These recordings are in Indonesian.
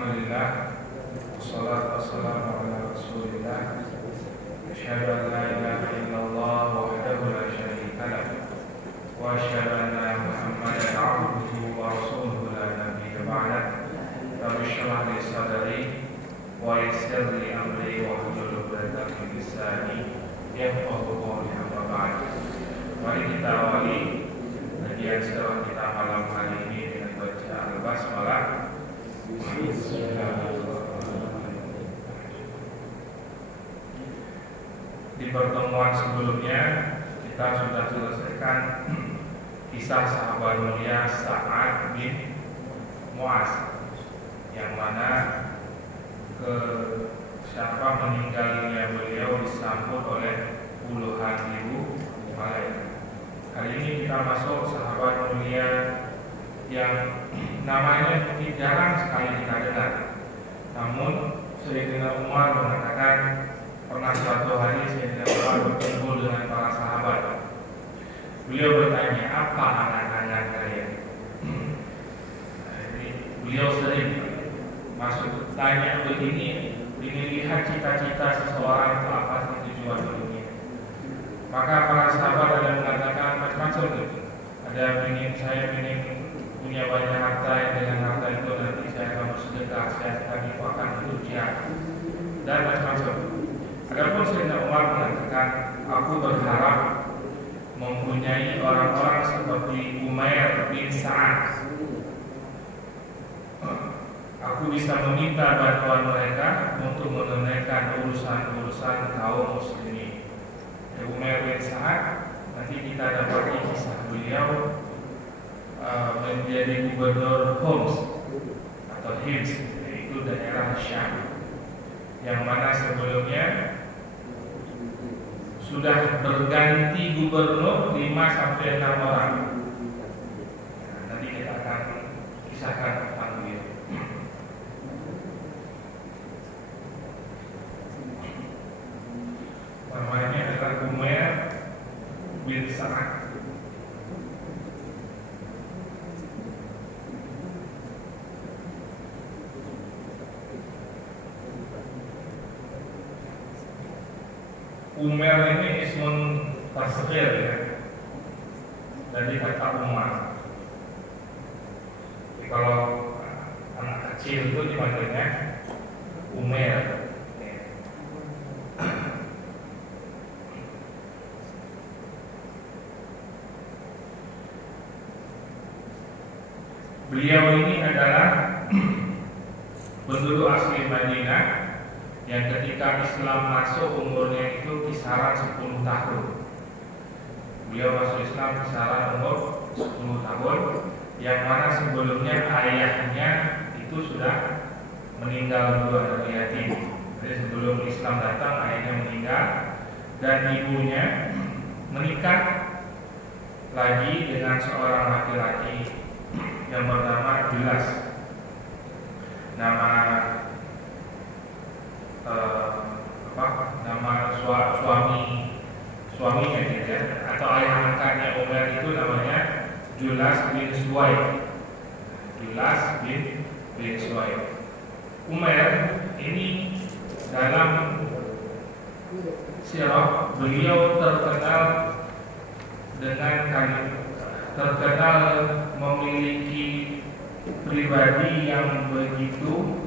Alhamdulillah, wassalatu wassalamu ala Rasulillah. Asyhadu an la ilaha illallah wahdahu la syarika lah, wa asyhadu anna Muhammadan abduhu wa rasuluhu la nabiyya ba'dah. Rabbi shrah li sadri wa yassir li amri wahlul 'uqdatam min lisani yafqahu qawli, amma ba'd. Mari kita awali kajian sejarah kita malam hari ini dengan baca Al-Basmalah. Di pertemuan sebelumnya kita sudah selesaikan kisah sahabat mulia Sa'ad bin Mu'az, yang mana siapa meninggalnya beliau disambut oleh puluhan ribu malaikat. Kali ini kita masuk sahabat mulia yang namanya mungkin jarang sekali kita dengar. Namun Sayyidina Umar mengatakan pernah suatu hari Sayyidina Umar berkumpul dengan para sahabat. Beliau bertanya, apa anak-anak kalian? Beliau sering masuk tanya begini, ingin lihat cita-cita seseorang itu apa sih tujuan hidupnya. Maka para sahabat ada mengatakan macam-macam. Ada saya ingin punya banyak harta, yang dengan harta itu nanti saya akan bersedekah, saya akan infakkan untuk jihad, dan macam-macam. Adapun Sayyidina Umar mengatakan, aku berharap mempunyai orang-orang seperti Umair bin Sa'ad. Aku bisa meminta bantuan mereka untuk menunaikan urusan-urusan kaum muslimin. Umair bin Sa'ad, nanti kita dapati kisah beliau menjadi gubernur Homs atau Hims, yaitu daerah Syam, yang mana sebelumnya sudah berganti gubernur 5-6 orang. Nanti kita akan kisahkan tentang beliau. Namanya adalah Umair bin Sa'ad. Umar ini ismun tasghir, ya, dari kata Umar. Jadi kalau anak kecil itu dipanggilnya Umar. Beliau ini adalah penduduk asli Madinah yang ketika Islam masuk umurnya itu kisaran 10 tahun. Beliau masuk Islam kisaran umur 10 tahun, yang mana sebelumnya ayahnya itu sudah meninggal dua dari yatim. Jadi sebelum Islam datang ayahnya meninggal, dan ibunya menikah lagi dengan seorang laki-laki yang bernama Julas. Nama suaminya gitu ya, atau ayah angkatnya Umar itu namanya Julas bin Suwaid. Julas bin Suwaid. Umar ini dalam sirah beliau terkenal memiliki pribadi yang begitu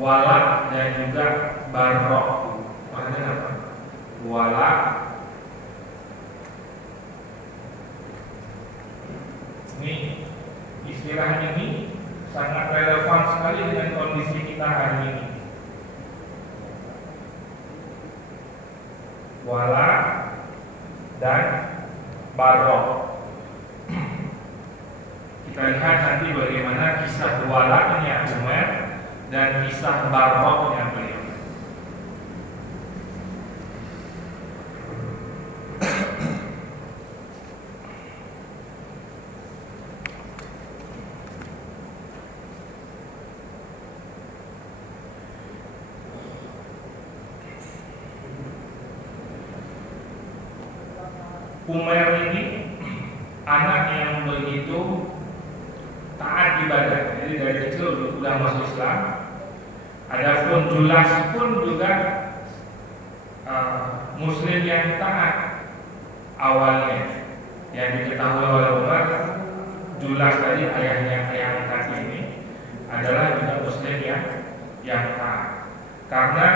walak dan juga barok. Maksudnya apa? Walak, ini istilah ini sangat relevan sekali dengan kondisi kita hari ini. Walak dan barok. Kita lihat nanti bagaimana kisah walaknya Umar dan kisah baroknya beliau. Umar ini anak yang begitu taat ibadah. jadi dari kecil sudah masuk Islam. Adapun Julas pun juga Muslim yang taat awalnya, yang diketahui oleh Umar. Julas tadi ayah angkat ini adalah juga Muslim yang taat, karena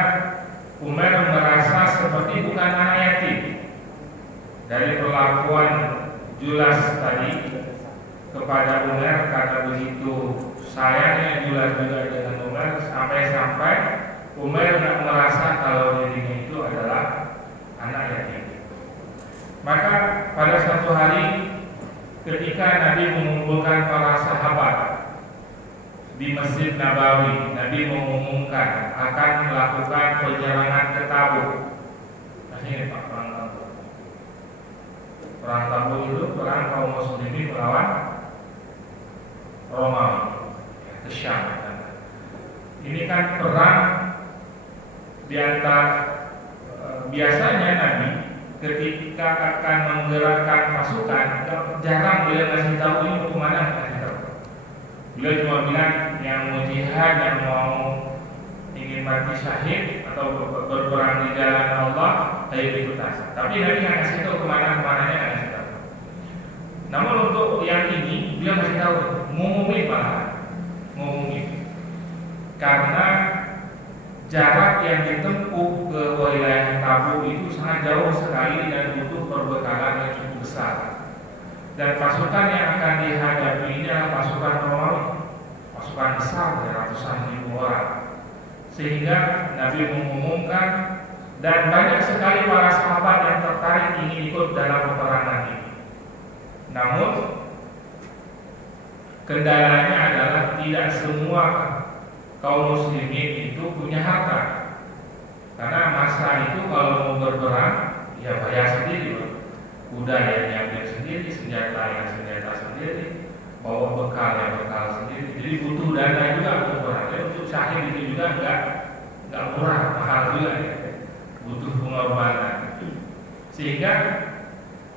Umar merasa seperti bukan anak yatim. Dari perlakuan Julas tadi kepada Umar, karena begitu sayangnya Julas juga dengan Umar, sampai-sampai Umar tidak merasa kalau dirinya itu adalah anak yatim. Maka pada satu hari ketika Nabi mengumpulkan para sahabat di Masjid Nabawi, Nabi mengumumkan akan melakukan penyerangan ke Tabuk. Ini perang Tabuk itu perang kaum muslimin melawan Romawi, ke Syam. Ini kan perang di antara biasanya Nabi ketika akan menggerakkan pasukan jarang beliau kasih tahu ini mau kemana, kasih tahu. Beliau cuma bilang yang mau jihad, yang mau ingin mati syahid atau berperang di jalan Allah, ayo ikut tas. Tapi Nabi nggak kasih tahu kemana-kemananya, nggak kasih tahu. Namun untuk yang ini beliau kasih tahu, ngumumin, karena jarak yang ditempuh ke wilayah Tabuk itu sangat jauh sekali dan butuh perbekalan yang cukup besar. Dan pasukan yang akan dihadapi ini adalah pasukan Romawi, pasukan besar ratusan ribu orang. Sehingga Nabi mengumumkan, dan banyak sekali para sahabat yang tertarik ingin ikut dalam peperangan ini. Namun kendalanya adalah tidak semua kaum muslimin itu punya harta. Karena masa itu kalau mau berperang ya bayar sendiri, kuda yang diambil sendiri, senjata sendiri, bawa bekal sendiri. Jadi butuh dana juga untuk perang. Untuk syahid itu juga enggak murah, mahal juga ya. Butuh pengorbanan. Sehingga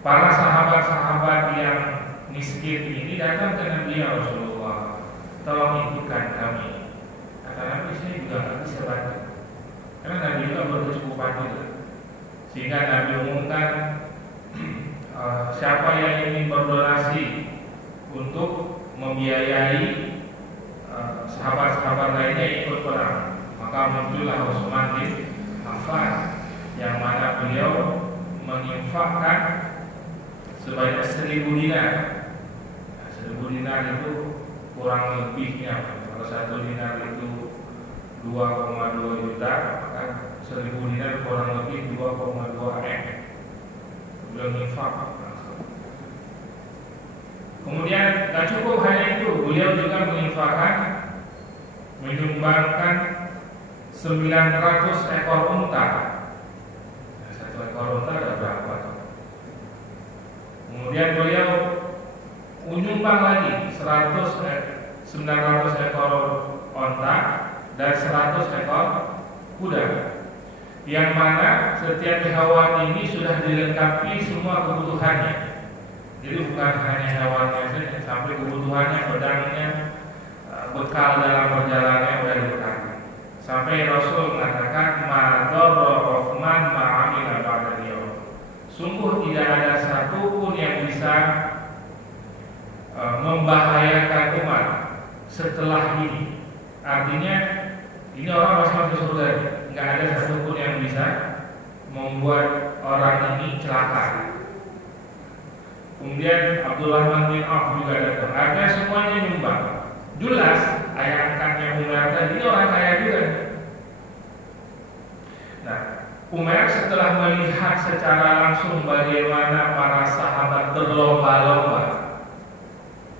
para sahabat-sahabat yang miskin ini datang ke Nabi Rasulullah, tolong ikutkan kami. Kata Nabi, saya juga nggak bisa bantu, karena Nabi juga berkecukupan juga. Sehingga Nabi umumkan siapa yang ingin berdonasi untuk membiayai sahabat-sahabat lainnya ikut perang, maka muncullah Utsman bin Affan, yang mana beliau menginfakkan sebanyak 1.000 dinar. 1.000 dinar itu kurang lebihnya, kalau 1 dinar itu 2,2 juta, maka 1.000 dinar kurang lebih 2,2 M. Beliau infak langsung. Kemudian tak cukup hanya itu, beliau juga menginfakkan, menyumbangkan 900 ekor unta. Satu ekor unta ada berapa? Kemudian beliau menyumbang lagi 900 ekor unta dan 100 ekor kuda, yang mana setiap hewan ini sudah dilengkapi semua kebutuhannya. Jadi bukan hanya hewannya saja, sampai kebutuhannya, pedangnya, bekal dalam perjalanan sudah dilengkapi. Sampai Rasul mengatakan, ma darra Utsman ma amila ba'da al-yawm. Sungguh tidak ada satupun yang bisa membahayakan umat setelah ini. Artinya ini orang masih masuk surga, nggak ada satupun yang bisa membuat orang ini celaka. Kemudian Abdullah bin Auf juga datang. Artinya semuanya nyumbang. Jelas ayah angkatnya Umar tadi ini orang kaya juga. Nah, Umar setelah melihat secara langsung bagaimana para sahabat berlomba-lomba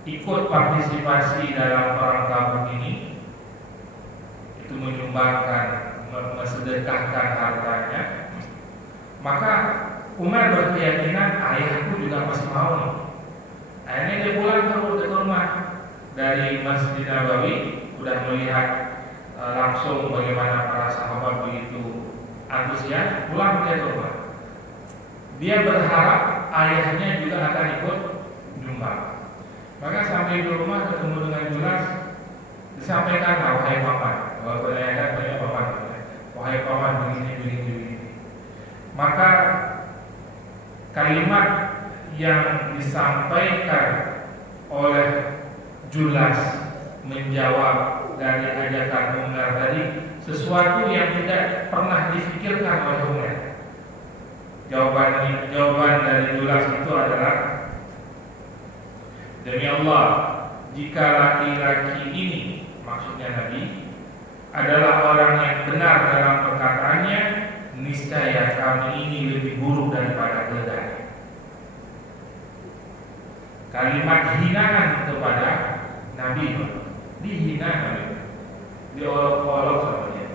ikut partisipasi dalam perang Tabuk ini, itu menyumbangkan, mensedekahkan hartanya, maka Umar berkeyakinan ayahku juga masih mau nih. Akhirnya dia pulang ke rumah dari Masjid Nabawi, udah melihat langsung bagaimana para sahabat begitu antusias, pulang dia ke rumah. Dia berharap ayahnya juga akan ikut nyumbang. Maka sampai di rumah ketemu dengan Julas, Disampaikan, wahai paman, kalau berayat banyak paman, wahai paman begini. Maka kalimat yang disampaikan oleh Julas menjawab dari ajakan Umar tadi sesuatu yang tidak pernah difikirkan oleh Umar. Jawaban dari Julas itu adalah, demi Allah, jika laki-laki ini, maksudnya Nabi, adalah orang yang benar dalam perkataannya, niscaya kami ini lebih buruk daripada keledai. Kalimat hinaan kepada Nabi, dihina Nabi, diolok-olok sama dia.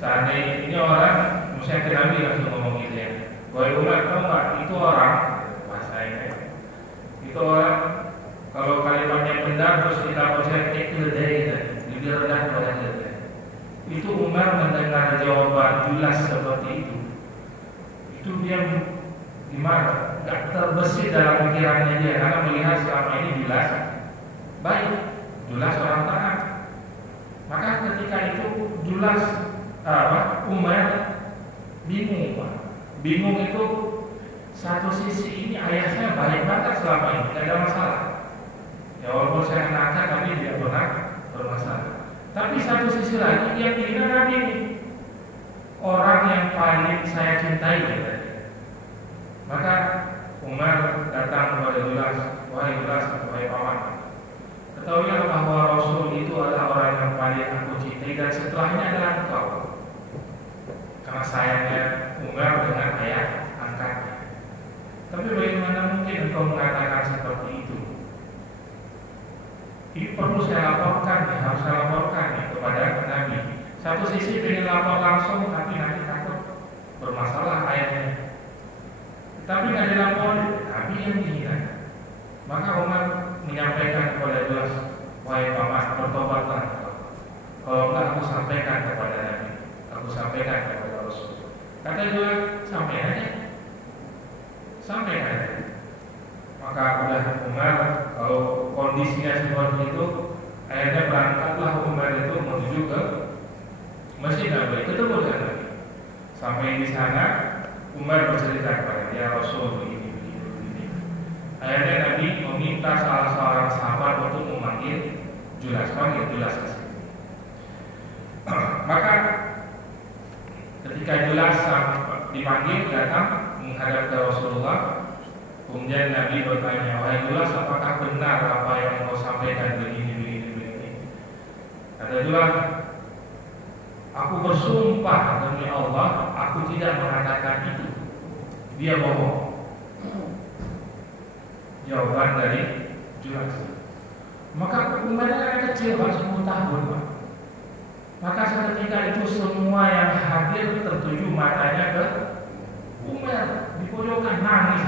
Seandainya ini orang, misalnya ke Nabi langsung ngomong gitu ya, wahai Umar, tahu nggak itu orang, bahasa ini, itu orang, kalau kalimatnya benar terus kita percaya kayak keledai gitu, lebih rendah daripada keledai. Itu Umar mendengar jawaban Julas seperti itu dia gimana? Gak terbesit dalam pikirannya dia, karena melihat selama ini Julas baik, Julas orang taat. Maka ketika itu Julas Umar bingung itu, satu sisi ini ayah saya baik banget selama ini, tidak ada masalah. Ya walaupun saya nakal tapi tidak pernah bermasalah. Tapi satu sisi lagi yang dihina Nabi ini, orang yang paling saya cintai ya. Maka Umar datang kepada Julas, wahai Julas, wahai paman, ketahuilah bahwa Rasul itu adalah orang yang paling aku cintai dan setelahnya adalah engkau. Karena sayangnya Umar dengan ayah angkatnya. Tapi bagaimana mungkin engkau mengatakan seperti itu? Ini perlu saya laporkan, harus saya laporkan kepada Nabi. Satu sisi ingin lapor langsung, tapi nanti takut bermasalah ayahnya. Tapi nggak dilaporin, Nabi yang dihina. Maka Umar menyampaikan kepada Julas, wahai paman, bertobatlah. Kalau enggak aku sampaikan kepada Nabi, aku sampaikan kepada Rasul. Kata Julas, sampaikan aja. Maka udah Umar, kalau kondisinya seperti itu, akhirnya berangkatlah Umar itu menuju ke Masjid Nabawi, ketemu dengan Nabi. Sampai di sana Umar bercerita kepada dia, Rasul begini. Akhirnya Nabi meminta salah seorang sahabat untuk memanggil Julas, panggil Julas ke sini. Maka ketika Julas dipanggil datang menghadap ke Rasulullah, kemudian Nabi bertanya, wahai Julas, apakah benar apa yang engkau sampaikan begini. Kata Julas, aku bersumpah demi Allah, aku tidak mengatakan itu. Dia bohong. Jawaban dari Julas. Maka Umar anak kecil, 10 tahun, Pak. Maka seketika itu semua yang hadir tertuju matanya ke Umar, di pojokan nangis,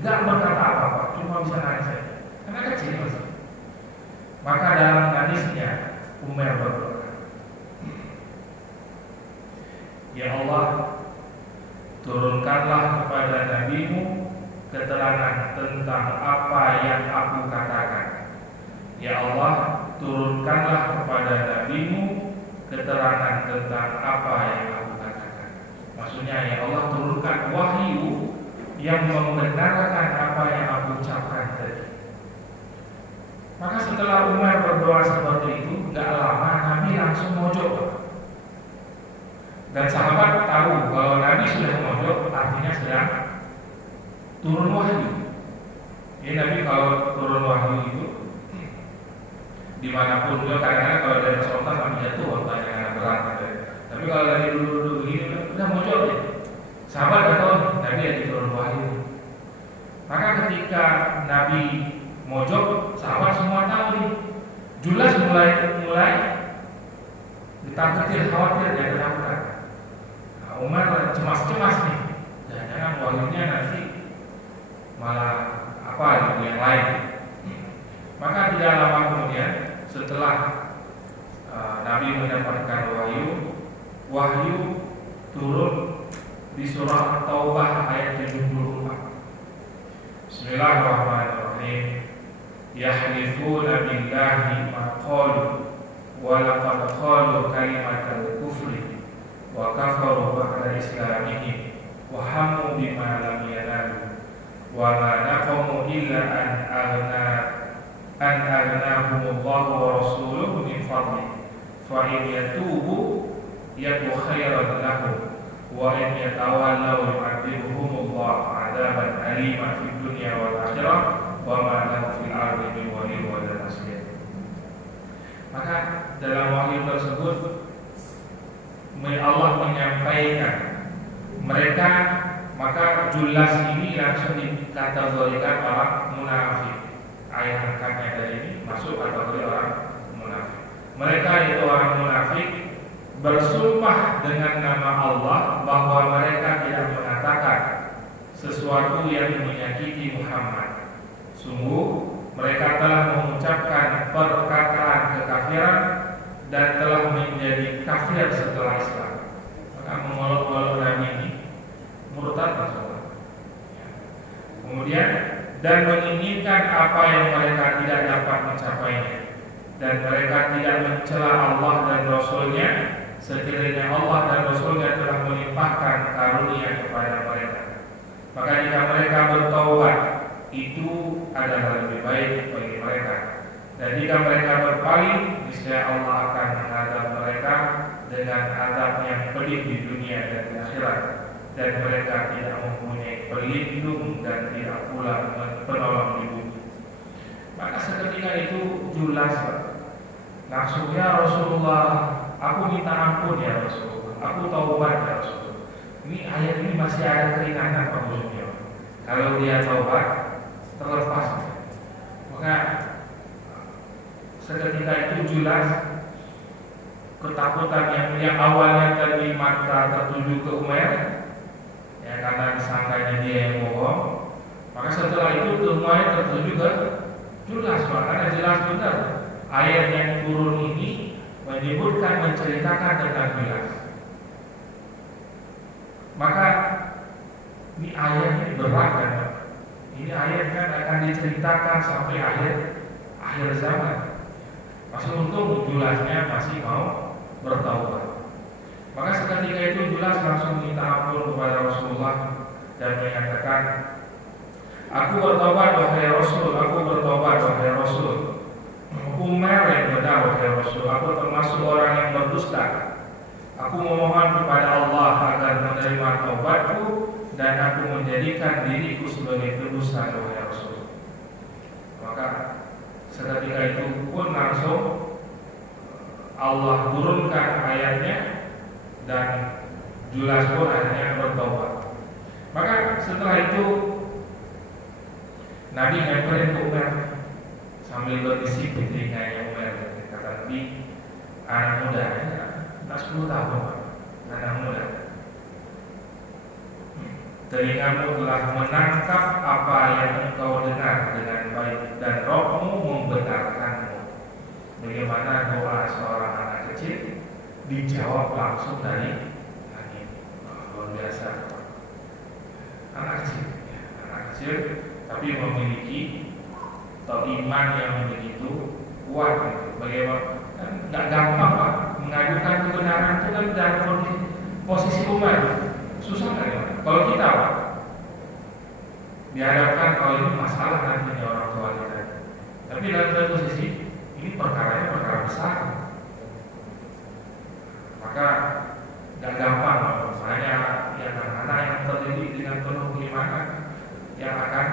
nggak berkata apa-apa, cuma bisa nangis saja. Karena kecil masih. Maka dalam nangisnya Umar berdoa, ya Allah, turunkanlah kepada Nabi-Mu keterangan tentang apa yang aku katakan. Ya Allah, turunkanlah kepada Nabi-Mu keterangan tentang apa yang aku katakan. Maksudnya, ya Allah, turunkan wahyu yang membenarkan apa yang aku ucapkan tadi. Maka setelah Umar berdoa seperti itu, gak lama Nabi langsung mojok. Dan sahabat tahu kalau Nabi sudah mojok, artinya sedang turun wahyu. Ya, Nabi kalau turun wahyu itu dimanapun juga, kadang-kadang kalau dari Rasulullah sampai jatuh, waktunya karena berat. Tapi kalau lagi dulu begini, udah mojok ya. Sahabat gak tahu Nabi lagi turun wahyu. Maka ketika Nabi mojok, sahabat semua tahu nih. Julas mulai ditakutin, khawatir, dia ketakutan. Umar cemas-cemas nih, jangan-jangan wahyunya nanti malah apa gitu yang lain. Maka tidak lama kemudian setelah Nabi mendapatkan wahyu turun di surah Taubah ayat 74. Bismillahirrahmanirrahim. Yahlifuna billahi ma qalu wa laqad qalu kalimatal kufri wa kafaru ba'da islamihim wa hammu bima lam yanalu wa ma naqamu illa an aghnahumullahu wa rasuluhu min fadli fa in yatubu yaku khairan lahum wa in yatawallaw yu'adzibuhumullahu 'adaban alima fid dunya wal akhirah wa ma lahum fil ardi min waliyyin wa la nasir. Maka dalam wahyu tersebut Allah menyampaikan mereka, maka Julas ini langsung dikategorikan orang munafik. Ayat angkatnya dari ini masuk kategori orang munafik. Mereka itu orang munafik bersumpah dengan nama Allah bahwa mereka tidak mengatakan sesuatu yang menyakiti Muhammad. Sungguh mereka telah mengucapkan perkataan kekafiran dan telah menjadi kafir setelah Islam. Maka mengolok-olok Nabi ini murtad masalah. Kemudian dan menginginkan apa yang mereka tidak dapat mencapainya, dan mereka tidak mencela Allah dan Rasulnya sekiranya Allah dan Rasulnya telah melimpahkan karunia kepada mereka. Maka jika mereka bertaubat, itu adalah lebih baik bagi mereka. Dan jika mereka berpaling, niscaya Allah akan mengadab mereka dengan adab yang pedih di dunia dan di akhirat. Dan mereka tidak mempunyai pelindung dan tidak pula penolong di bumi. Maka seketika itu Julas langsung, ya Rasulullah, aku minta ampun ya Rasulullah, aku taubat ya Rasulullah. Ini ayat ini masih ada keringanan Pak Bujumnya. Kalau dia taubat terlepas. Maka seketika itu Julas ketakutan yang awalnya tadi mata tertuju ke Umair, ya karena disangkanya dia yang bohong, maka setelah itu semuanya tertuju ke Julas, makanya jelas benar ayat yang turun ini menyebutkan, menceritakan tentang Julas. Maka ini ayat ini berat kan? Ini ayat kan akan diceritakan sampai akhir zaman. Masih untung Julasnya masih mau bertaubat. Maka seketika itu Julas langsung minta ampun kepada Rasulullah dan mengatakan, aku bertobat wahai Rasul, aku bertobat wahai Rasul. Umar yang benar wahai Rasul, aku termasuk orang yang berdusta. Aku memohon kepada Allah agar menerima taubatku dan aku menjadikan diriku sebagai tebusan wahai Rasul. Maka seketika itu pun langsung Allah turunkan ayatnya dan Julas pun akhirnya bertobat. Maka setelah itu Nabi nyamperin ke Umar sambil berbisik di telinganya Umar. Kata Nabi, anak muda, tak 10 tahun, anak muda, telingamu telah menangkap apa yang engkau dengar dengan baik dan rohmu membenarkanmu. Bagaimana doa seorang anak kecil dijawab langsung dari langit. Luar biasa. Anak kecil tapi memiliki iman yang begitu kuat. Bagaimana? Kan nggak gampang Pak mengajukan kebenaran itu kan dalam posisi umat susah nggak ya? Kalau kita Pak dihadapkan kalau ini masalah nantinya orang tua kita, tapi dalam satu sisi ini perkaranya perkara besar, maka nggak gampang. Misalnya yang anak-anak yang terdidik dengan penuh keimanan yang akan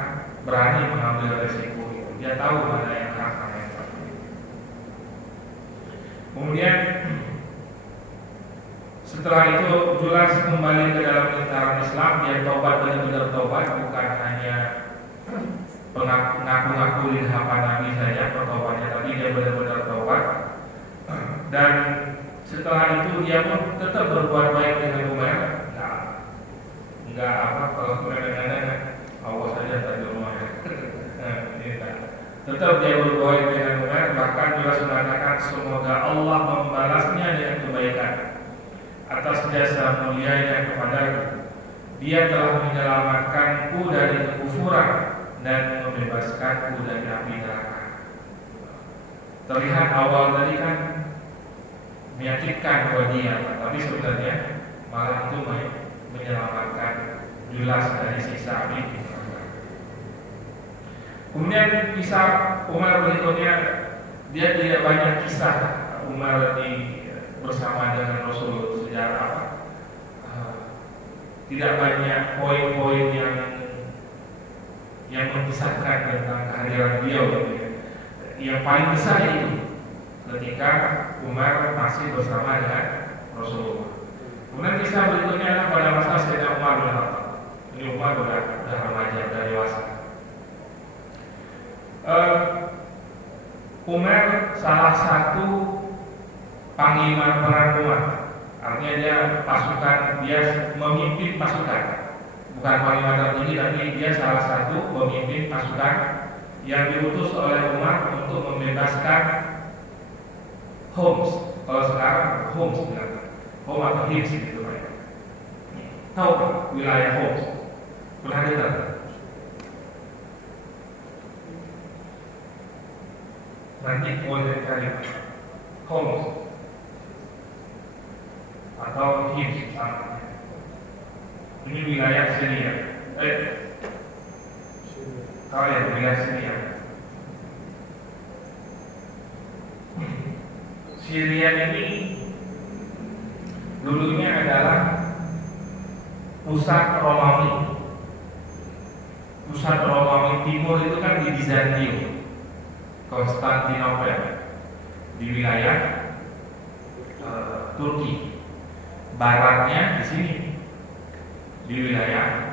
berani mengambil resiko itu, dia tahu mana yang hak, mana yang batil. Kemudian setelah itu Julas kembali ke dalam lingkaran Islam. Dia taubat, benar-benar taubat, bukan hanya mengaku-ngaku di hadapan Nabi saja pertobatnya, tapi dia benar-benar taubat. Dan setelah itu dia pun tetap berbuat baik dengan Umar. Enggak apa kalau kadang-kadang Allah saja tak di rumah. Tetap dia berbuat baik dengan Umar. Bahkan Julas mengatakan semoga Allah membalasnya dengan kebaikan atas jasa mulianya kepadaku. Dia telah menyelamatkanku dari kekufuran dan membebaskanku dari api neraka. terlihat awal tadi kan menyakitkan buat dia, tapi sebenarnya malah itu menyelamatkan Julas dari siksa api. Kemudian kisah Umar berikutnya, dia tidak banyak kisah Umar bersama dengan Rasul sejarah tidak banyak poin-poin yang mengisahkan tentang kehadiran beliau. Yang paling besar itu ketika Umar masih bersama dengan Rasulullah. Kemudian kisah berikutnya adalah pada masa Sayyidina Umar bin Khattab. Ini Umar sudah remaja, sudah dewasa. Umar salah satu panglima perang umat. Artinya dia memimpin pasukan. Bukan panglima tertinggi, tapi dia salah satu pemimpin pasukan yang diutus oleh Umar untuk membebaskan Homs. Kalau sekarang Homs bilang, Homs atau Hims gitu Pak. Tahu Pak wilayah Homs? Pernah dengar? Nanti boleh cari Homs atau Hims sama. Ini wilayah Syria. Kalau ya wilayah Syria. Syria ini dulunya adalah pusat Romawi. Pusat Romawi Timur itu kan di Bizantium, Konstantinopel, di wilayah Turki. Baratnya di sini, di wilayah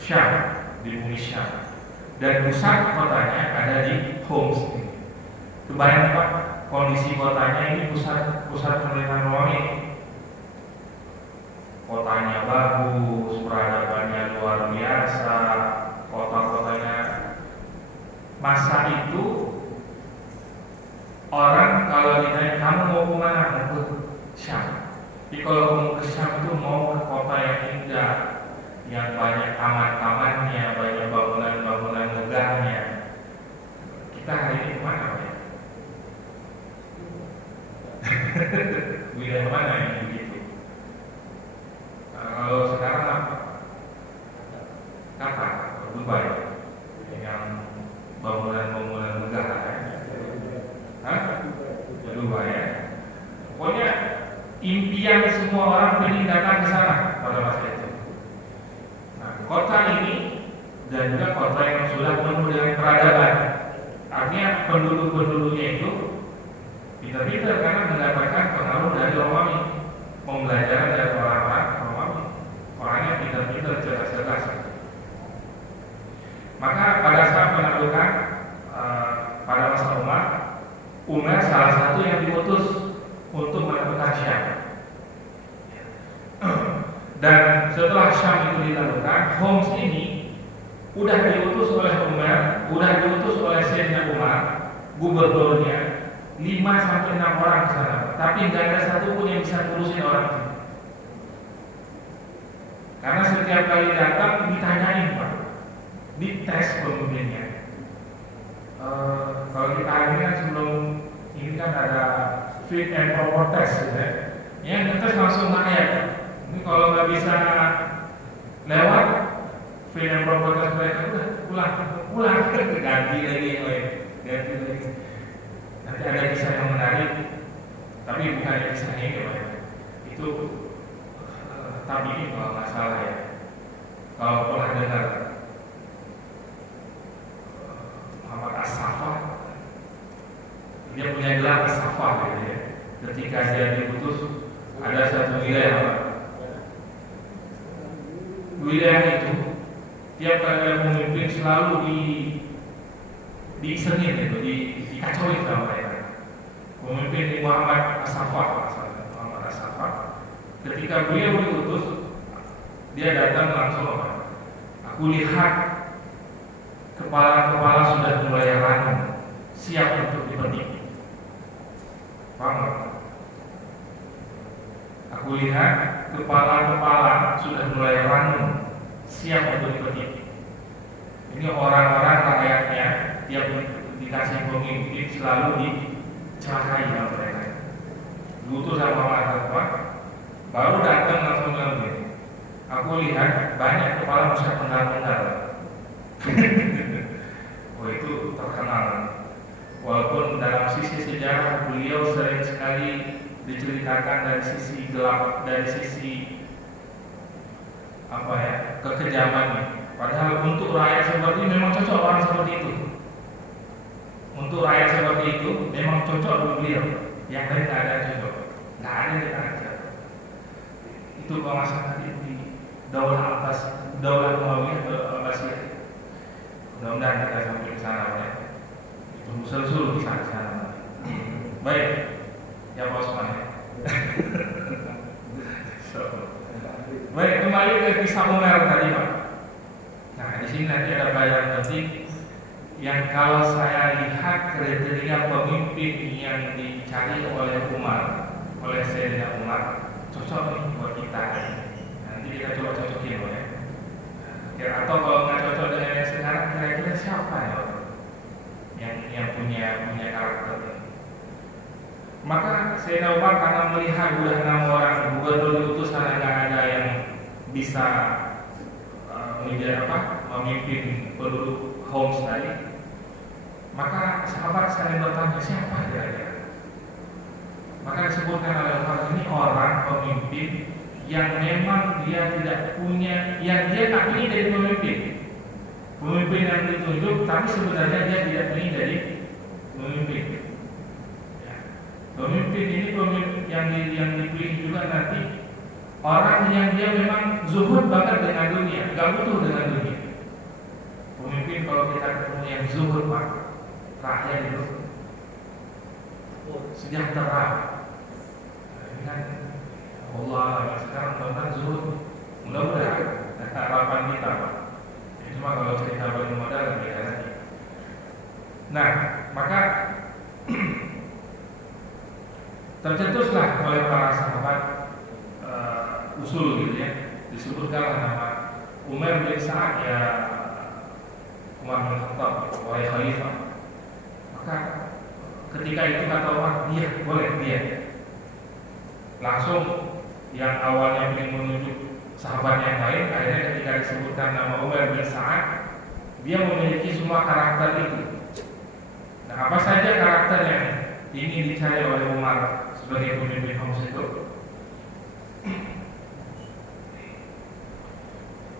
Syam, di bumi Syam. Dan pusat kotanya ada di Homs. Kebayang Pak, kondisi kotanya ini pusat pemerintahan Romawi. Kotanya bagus, peradabannya luar biasa, kota-kotanya. Masa itu orang kalau ditanya kamu mau ke mana? Mau ke Syam. Jadi kalau kamu ke Syam itu mau ke kota yang indah, yang banyak taman-tamannya, banyak bangunan-bangunan megahnya. Kita hari ini kemana Pak? Wilayah mana yang begitu? Kalau sekarang apa? Qatar, Dubai, yang bangunan-bangunan megah ya? Dubai ya? Pokoknya impian semua orang ingin datang ke sana pada masa itu. Nah, kota ini dan juga kota yang sudah penuh dengan peradaban. Artinya penduduk-penduduknya itu pintar-pintar karena mendapatkan pengaruh dari Romawi, pembelajaran dari orang-orang Romawi. Orangnya pintar-pintar, cerdas-cerdas. Maka pada saat penaklukan pada masa Umar salah satu yang diutus untuk menaklukkan Syam. Dan setelah Syam itu ditaklukkan, Homs ini udah diutus oleh Umar, udah diutus oleh Sayyidina Umar, gubernurnya 5-6 orang ke sana, tapi nggak ada satupun yang bisa ngurusin orang itu. Karena setiap kali datang ditanyain Pak, dites pemimpinnya. Kalau kita hari ini kan sebelum ini kan ada fit and proper test, gitu ya. Yang ngetes langsung naik. Ini kalau nggak bisa lewat fit and proper test mereka udah pulang ganti lagi. Nanti ada kisah yang menarik, tapi bukan kisah ini Pak. Itu tapi ini kalau nggak salah ya. Kalau pernah dengar Muhammad As-Saffah, dia punya gelar As-Saffah gitu ya. Ketika dia diutus ada satu wilayah itu tiap kali dia memimpin selalu diisengin itu, dikacauin sama mereka. Pemimpin Muhammad As-Saffah, ketika beliau diutus, dia datang langsung apa? Aku lihat kepala-kepala sudah mulai ragu, siap untuk dipetik. Paham? Aku lihat kepala-kepala sudah mulai ragu, siap untuk dipetik. Ini orang-orang rakyatnya tiap dikasih pemimpin selalu dicelakai sama mereka. Dulu sama orang baru datang langsung bilang begini, aku lihat banyak kepala musuh penggal-penggal. Oh itu terkenal. Walaupun dalam sisi sejarah beliau sering sekali diceritakan dari sisi gelap, dari sisi kekejamannya. Padahal untuk rakyat seperti ini memang cocok orang seperti itu. Untuk rakyat seperti itu memang cocok beliau. Yang lain tidak ada cocok. Tidak ada yang tidak ada. Itu kalau masalah di Daulah Umayyah, Daulah Abbasiyah. Mudah-mudahan kita sampai ke sana ya. Itu musuh-musuh bisa ke sana. Baik, ya Pak Osman ya. Baik, kembali ke kisah Umar tadi Pak. Nah di sini nanti ada bayangan penting yang kalau saya lihat kriteria pemimpin yang dicari oleh Umar, oleh Sayyidina Umar, cocok nih buat kita. Nanti kita coba cocokin ya. Atau kalau nggak cocok dengan yang sekarang, kira-kira siapa ya yang punya karakter ini? Maka Sayyidina Umar karena melihat udah 6 orang gubernur diutus karena nggak ada yang bisa memimpin penduduk Homs tadi, maka sahabat saling bertanya siapa kira-kira. Maka disebutkan oleh Umar ini orang pemimpin yang memang dia tidak punya, yang dia tak ingin jadi pemimpin yang ditunjuk, tapi sebenarnya dia tidak ingin jadi pemimpin. Pemimpin ini yang dipilih juga nanti orang yang dia memang zuhud banget dengan dunia, gak butuh dengan dunia. Pemimpin kalau kita ketemu yang zuhud Pak, rakyat itu sejahtera. Ini kan Allah sekarang mudah-mudahan zuhud, mudah-mudahan harapan kita Pak. Cuma kalau cerita bagi modal beda lagi. Nah, maka tercetuslah oleh para sahabat usul gitu ya, disebutkanlah nama Umar bin Sa'ad ya Umar bin Khattab wahai khalifah. Maka ketika itu kata Umar, iya boleh dia. Langsung yang awalnya ingin menunjuk sahabat yang lain, akhirnya ketika disebutkan nama Umar bin Sa'ad, dia memiliki semua karakter itu. Nah apa saja karakter yang ingin dicari oleh Umar sebagai pemimpin Homs itu?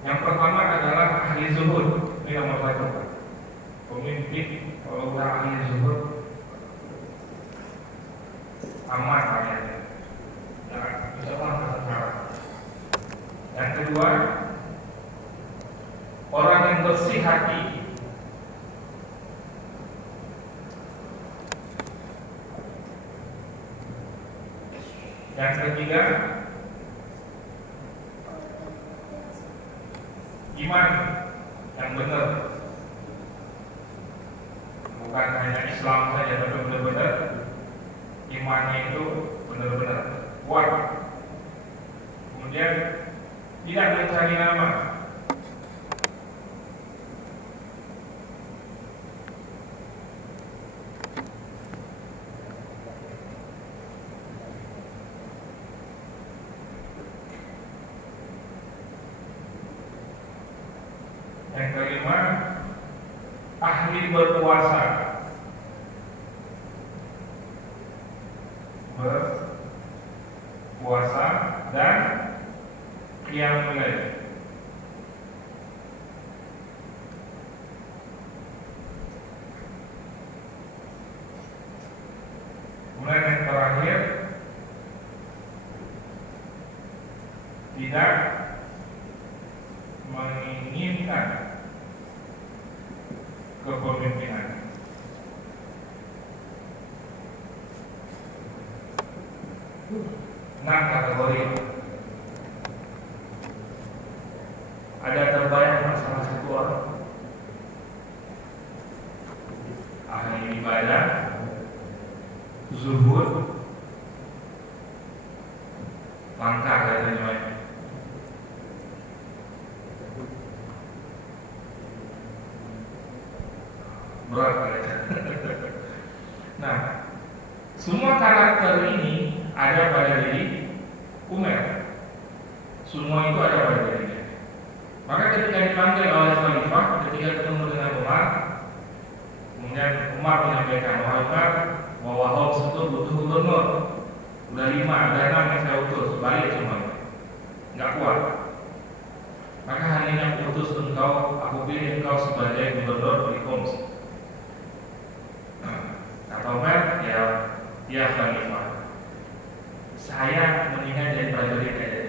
Yang pertama adalah ahli zuhud. Ini nomor 1. Pemimpin kalau udah ahli zuhud aman rakyatnya. Yang kedua, orang yang bersih hati. Yang ketiga, iman yang benar, bukan hanya Islam saja, tapi benar-benar imannya itu benar-benar kuat. Kemudian tidak mencari nama. Yang kelima, ahli berpuasa. Berpuasa dan qiyamul lail. Kemudian yang terakhir, tidak menginginkan kepemimpinan. Nah, kategori ada terbayang salah satu orang ahli ibadah, zuhud, langka katanya. Berat aja. ada pada diri Umar. Semua itu ada pada dirinya. Maka ketika dipanggil oleh khalifah, ketika ketemu dengan Umar, kemudian Umar menyampaikan, wahai Umar, bahwa Homs itu butuh gubernur. Udah 5, ada 6 yang saya utus, balik semuanya. Nggak kuat. Maka hari ini aku utus engkau, aku pilih engkau sebagai gubernur di Homs. Kata Umar, ya khalifah, saya mendingan jadi prajurit aja.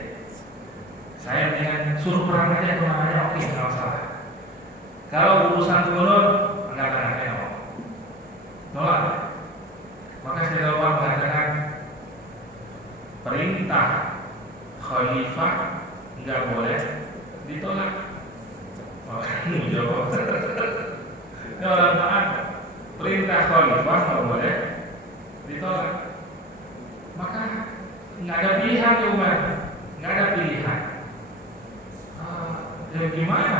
Saya mendingan suruh perang aja kemana-mana, oke, nggak masalah. Kalau urusan gubernur, angkat tangan, mau nolak. Maka Sayyidina Umar mengatakan, perintah khalifah nggak boleh ditolak. Jawab. Ini orang taat, perintah khalifah nggak boleh ditolak. Maka nggak ada pilihan ya Umar, nggak ada pilihan. Ya gimana?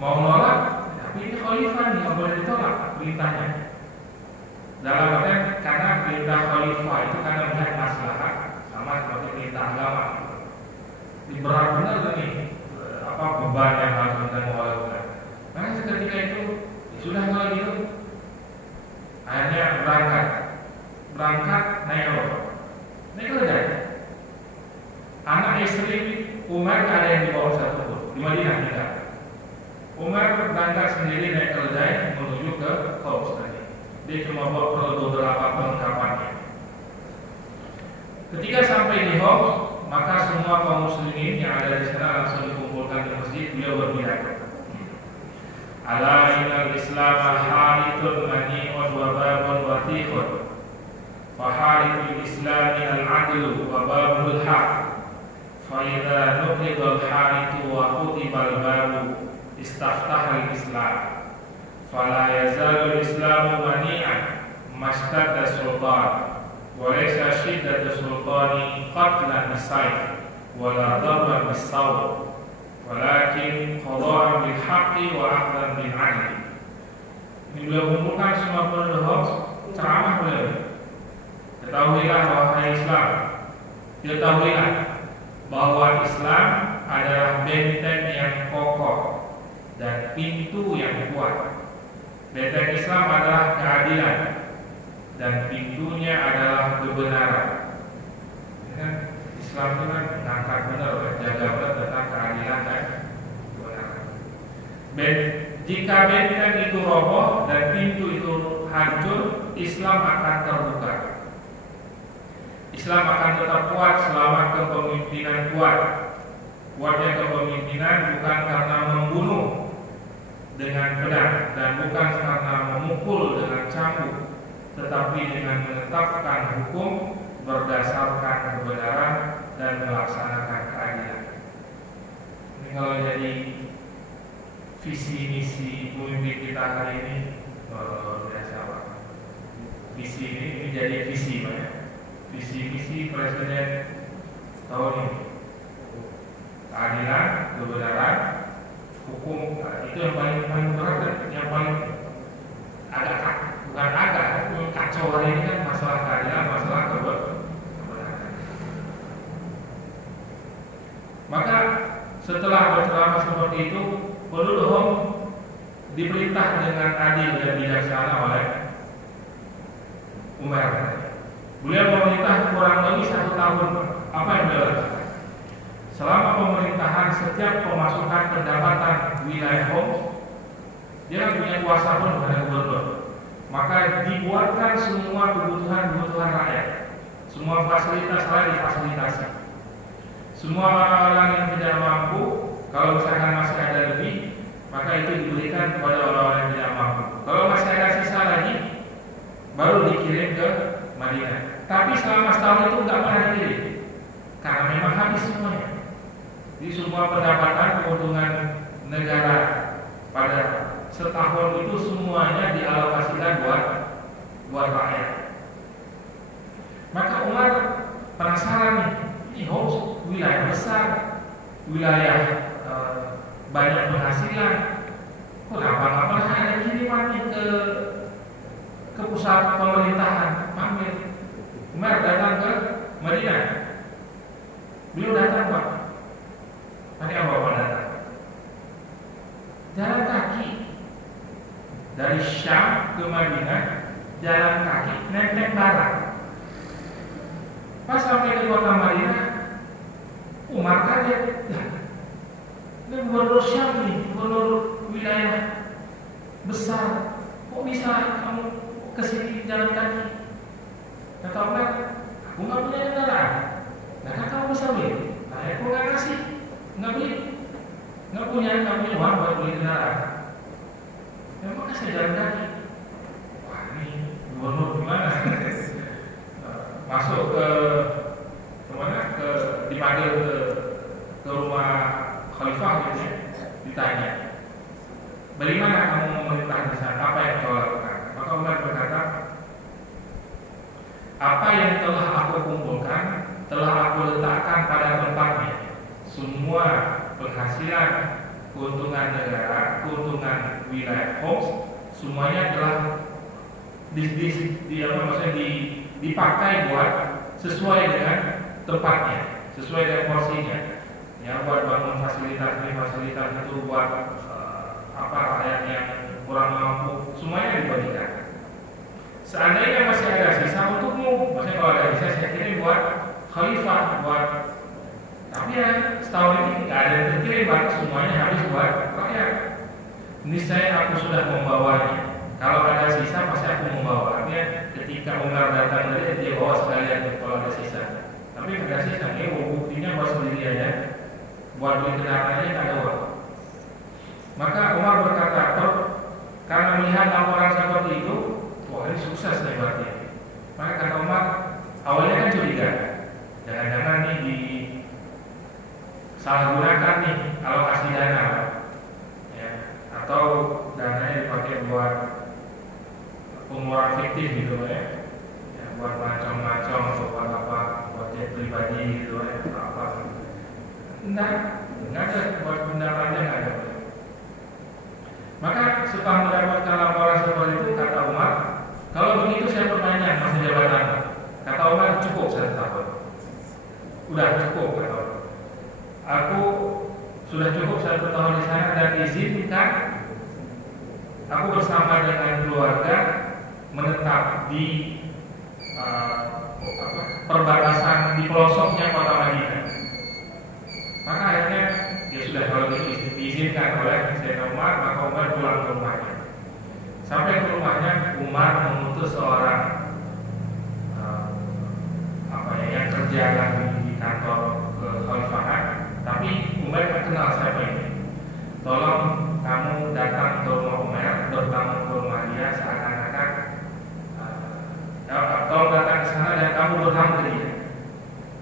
Mau nolak, tapi ini khalifah nih, nggak boleh ditolak perintahnya. Dalam artian karena perintah khalifah itu karena melihat maslahat sama seperti perintah agama. Berat benar nih beban yang harus ditanggung oleh Umar. Maka seketika itu ya sudah kalau gitu, akhirnya berangkat naik apa? Naik keledai. Anak istri Umar ada yang dibawa satu pun di Madinah tidak. Umar berangkat sendiri naik keledai menuju ke Homs tadi. Dia cuma bawa beberapa perlengkapannya. Ketika sampai di Homs, maka semua kaum muslimin yang ada di sana langsung dikumpulkan di masjid. Beliau berpidato, ala innal islam halitun mani'un wa babun wathiqun, fa halitul islami al-adlu wa babul haq, fa idza nuqidal halitu wa khutibal babu istaftahal islam, fala yazalul islamu mani'an mashtadda sultan, walaysa shiddatu sultani qatlan bisayf wala darban bisawt, walakin qada'an bil haqqi wa akhdan bil 'adli. Ini beliau kumpulkan semua penduduk Homs, ceramah beliau. Ketahuilah wahai Islam, ketahuilah bahwa Islam adalah benteng yang kokoh dan pintu yang kuat. Benteng Islam adalah keadilan dan pintunya adalah kebenaran. Ya, Islam itu kan ngangkat benar, jaga benar tentang keadilan dan kebenaran. Jika benteng itu roboh dan pintu itu hancur, Islam akan terbuka. Islam akan tetap kuat selama kepemimpinan kuat. Kuatnya kepemimpinan bukan karena membunuh dengan pedang dan bukan karena memukul dengan cambuk, tetapi dengan menetapkan hukum berdasarkan kebenaran dan melaksanakan keadilan. Ini kalau jadi visi misi pemimpin kita hari ini biasa Pak. Visi ini jadi visi Pak ya. Visi misi presiden tahun ini. Keadilan, kebenaran, hukum, itu yang paling berat, yang paling bukan agak kacau hari ini kan masalah keadilan, masalah kebenaran. Maka setelah berceramah seperti itu, penduduk Homs diperintah dengan adil dan bijaksana oleh Umar. Beliau memerintah kurang lebih 1 tahun. Apa yang beliau lakukan? Selama pemerintahan, setiap pemasukan pendapatan wilayah Homs, dia punya kuasa penuh pada gubernur. Maka dibuatkan semua kebutuhan rakyat, semua fasilitas lain difasilitasi. Semua orang-orang yang tidak mampu, kalau misalkan masih ada lebih, maka itu diberikan kepada orang-orang yang tidak mampu. Kalau masih ada sisa lagi, baru dikirim ke Madinah. Tapi selama setahun itu nggak pernah dikirim, karena memang habis semuanya. Di semua pendapatan keuntungan negara pada setahun itu semuanya dialokasikan buat rakyat. Maka Umar penasaran nih, ini Homs wilayah besar, wilayah banyak penghasilan, kenapa nggak pernah ada kiriman nih ke pusat pemerintahan? Umar datang ke Madinah. Beliau datang Pak. Pakai apa Pak datang? Jalan kaki dari Syam ke Madinah, jalan kaki naik barang. Pas sampai di kota Madinah, Umar kaget. Ini gubernur Syam nih, gubernur wilayah besar. Kok bisa kamu kesini jalan kaki? Kata Umar, aku nggak punya kendaraan. Nah kan kamu bisa beli? Nah aku nggak ngasih, nggak beli, nggak punya uang buat beli kendaraan. Ya maka saya jalan kaki. Wah ini gubernur gimana? Masuk ke mana? Dipanggil ke rumah khalifah gitu ya, ditanya, bagaimana kamu memerintah di sana? Apa yang kau lakukan? Maka Umar berkata, apa yang telah aku kumpulkan telah aku letakkan pada tempatnya. Semua penghasilan, keuntungan negara, keuntungan wilayah Homs, semuanya telah dipakai buat sesuai dengan tempatnya, sesuai dengan porsinya. Ya, buat bangun fasilitas itu, buat rakyat yang kurang mampu, semuanya dibagikan. Seandainya masih ada sisa untukmu, maksudnya kalau ada sisa saya kirim buat khalifah, tapi ya setahun ini nggak ada yang terkirim, maka semuanya habis buat rakyat. Niscaya aku sudah membawanya. Kalau ada sisa pasti aku membawa. Artinya ketika Umar datang dari dia bawa sekalian kalau ada sisa. Tapi nggak ada sisa, dia buktinya buat sendiri aja, buat beli kendaraannya nggak ada uang. Maka Umar berkata, karena melihat laporan seperti itu, wah ini sukses nih berarti. Maka kata Umar, awalnya kan curiga, jangan-jangan nih disalahgunakan nih alokasi dana, ya, atau dananya dipakai buat pengeluaran fiktif gitu ya, buat macam-macam atau buat apa, buat jet pribadi gitu ya, atau apa. Nggak ada, buat pendapatnya nggak ada. Maka setelah mendapatkan laporan seperti itu, kata Umar, kalau begitu saya pertanyaan masa jabatan. Kata Umar, cukup 1 tahun. Udah cukup, kata Umar. Aku sudah cukup 1 tahun di sana dan izinkan aku bersama dengan keluarga menetap di perbatasan di pelosoknya kota Madinah. Maka akhirnya dia sudah kalau diizinkan oleh Sayyidina Umar, maka Umar pulang ke rumahnya. Sampai ke rumahnya, Umar mengutus seorang yang kerja di kantor kekhalifahan, tapi Umar tak kenal siapa ini. Tolong kamu datang ke rumah Umar, bertamu ke rumah dia seakan-akan tolong datang ke sana dan kamu bertamu ke dia.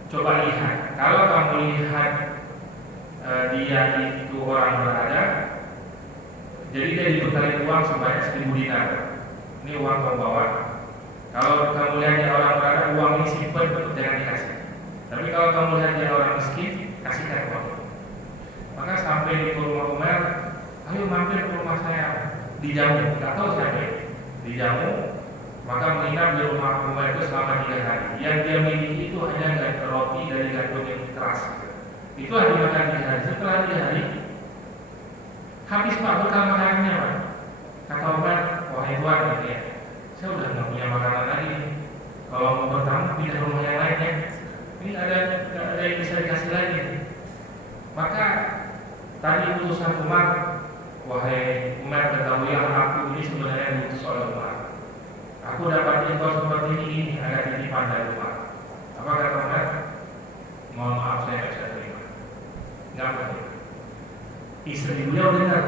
Coba lihat, kalau kamu lihat dia itu orang berada, jadi dia dibekali uang sebanyak 1000 dinar. Ini uang kamu bawa. Kalau kamu lihat dia orang berada, uang ini simpan, jangan dikasih. Tapi kalau kamu lihat dia orang miskin, kasihkan uang. Maka sampai di rumah Umar, ayo mampir ke rumah saya, dijamu. Gak tahu siapa ini, dijamu. Maka menginap di rumah Umar itu selama 3 hari. Yang dia miliki itu hanya roti dari gandum yang keras. Itu hanya dimakan 3 hari. Setelah 3 hari, habis Pak bekal makanannya Pak. Kata Umar, wahai Tuhan, ya, saya udah nggak punya makanan lagi nih. Kalau mau bertamu pindah rumah yang lain ya. Ini ada yang bisa dikasih lagi. Maka tadi utusan Umar, wahai Umar, ketahuilah aku ini sebenarnya diutus oleh Umar. Aku dapat info seperti ini, ada titipan dari Umar. Apa kata Umar? Mohon maaf saya nggak bisa terima. Nggak boleh. Istri beliau dengar.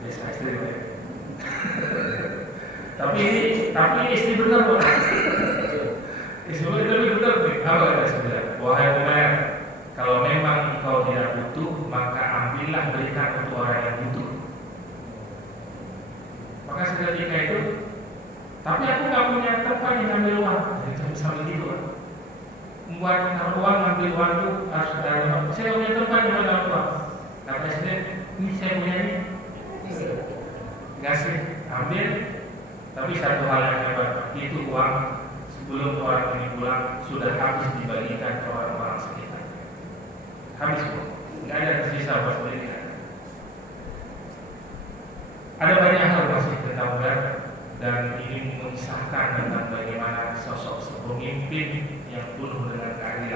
Biasa istri beliau. tapi istri benar Pak. Istri beliau benar nih. Apa kata sebelah? Wahai Umar, kalau memang engkau tidak butuh, maka ambillah berikan untuk orang yang butuh. Maka seketika itu, tapi aku nggak punya tempat yang ambil uang. Jadi sambil gitu Pak. Membuat uang, ambil uang itu harus ada. Saya punya tempat yang ambil uang. Kata istri, ini saya punya ini. Nggak sih, ambil. Tapi satu hal yang hebat, itu uang sebelum orang ini pulang sudah habis dibagikan ke orang-orang sekitar. habis bro, nggak ada yang tersisa buat pendidikan. Ada banyak hal masih tentang web, dan ini mengisahkan tentang bagaimana sosok pemimpin yang penuh dengan keadilan